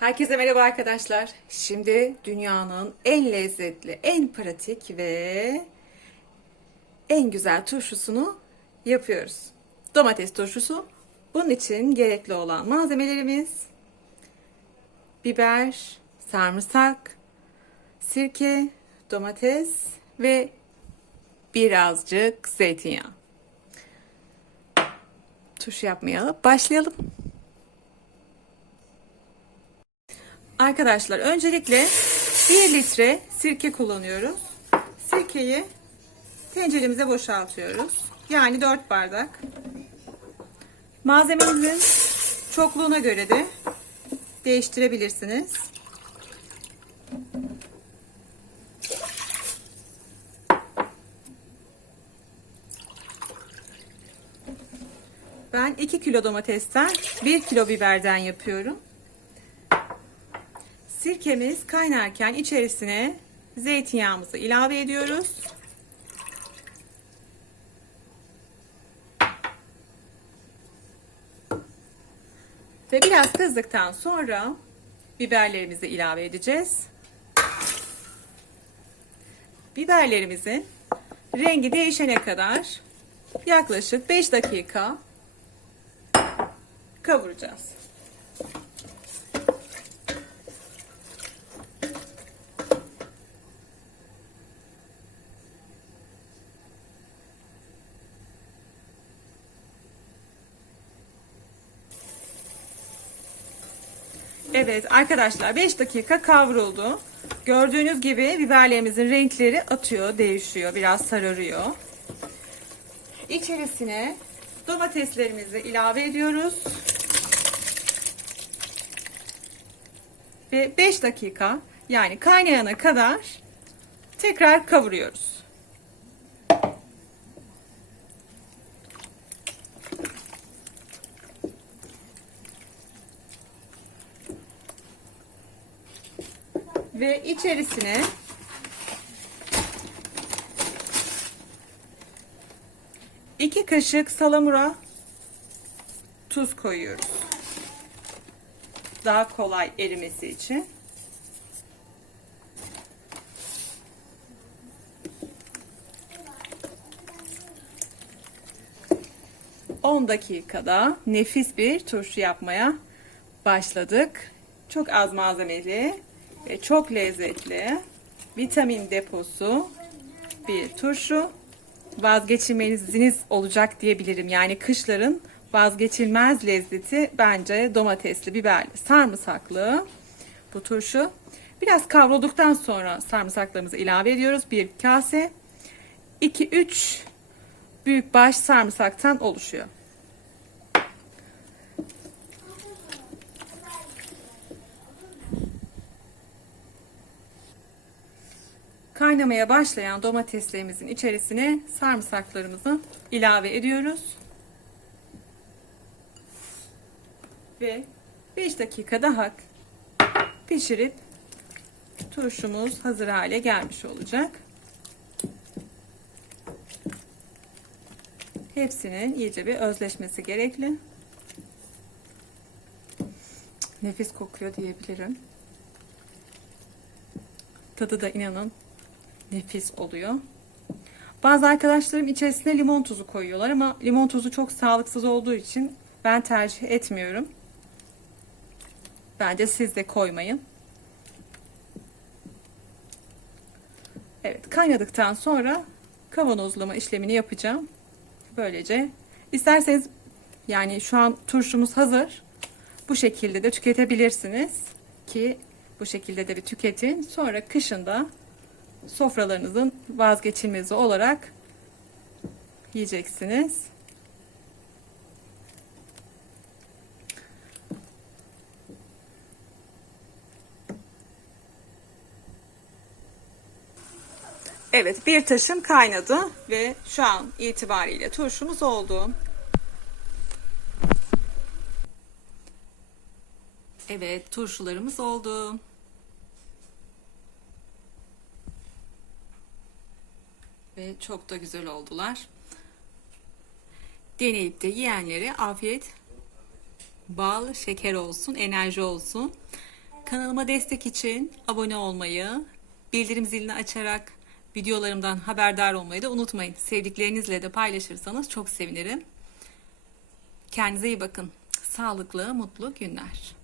Herkese merhaba arkadaşlar. Şimdi dünyanın en lezzetli, en pratik ve en güzel turşusunu yapıyoruz. Domates turşusu. Bunun için gerekli olan malzemelerimiz biber, sarımsak, sirke, domates ve birazcık zeytinyağı. Turşu yapmaya başlayalım. Arkadaşlar öncelikle 1 litre sirke kullanıyoruz. Sirkeyi tenceremize boşaltıyoruz. Yani 4 bardak. Malzememizin çokluğuna göre de değiştirebilirsiniz. Ben 2 kilo domatesten 1 kilo biberden yapıyorum. Sirkemiz kaynarken içerisine zeytinyağımızı ilave ediyoruz. Ve biraz kızdıktan sonra biberlerimizi ilave edeceğiz. Biberlerimizin rengi değişene kadar yaklaşık 5 dakika kavuracağız. Evet arkadaşlar 5 dakika kavruldu. Gördüğünüz gibi biberlerimizin renkleri atıyor, değişiyor, biraz sararıyor. İçerisine domateslerimizi ilave ediyoruz. Ve 5 dakika yani kaynayana kadar tekrar kavuruyoruz. Ve içerisine iki kaşık salamura tuz koyuyoruz. Daha kolay erimesi için. On dakikada nefis bir turşu yapmaya başladık. Çok az malzemeli ve çok lezzetli vitamin deposu bir turşu vazgeçilmeziniz olacak diyebilirim. Yani kışların vazgeçilmez lezzeti bence domatesli, biberli, sarımsaklı bu turşu. Biraz kavrulduktan sonra sarımsaklarımızı ilave ediyoruz. Bir kase 2-3 büyük baş sarımsaktan oluşuyor. Kaynamaya başlayan domateslerimizin içerisine sarımsaklarımızı ilave ediyoruz. Ve 5 dakika daha pişirip turşumuz hazır hale gelmiş olacak. Hepsinin iyice bir özleşmesi gerekli. Nefis kokuyor diyebilirim. Tadı da inanın nefis oluyor. Bazı arkadaşlarım içerisine limon tuzu koyuyorlar ama limon tuzu çok sağlıksız olduğu için ben tercih etmiyorum. Bence siz de koymayın. Evet kaynadıktan sonra kavanozlama işlemini yapacağım. Böylece isterseniz yani şu an turşumuz hazır. Bu şekilde de tüketebilirsiniz ki bu şekilde de bir tüketin. Sonra kışında sofralarınızın vazgeçilmezi olarak yiyeceksiniz. Evet bir taşım kaynadı ve şu an itibariyle turşumuz oldu. Evet turşularımız oldu. Ve çok da güzel oldular. Deneyip de yiyenlere afiyet, bal, şeker olsun, enerji olsun. Kanalıma destek için abone olmayı, bildirim zilini açarak videolarımdan haberdar olmayı da unutmayın. Sevdiklerinizle de paylaşırsanız çok sevinirim. Kendinize iyi bakın. Sağlıklı, mutlu günler.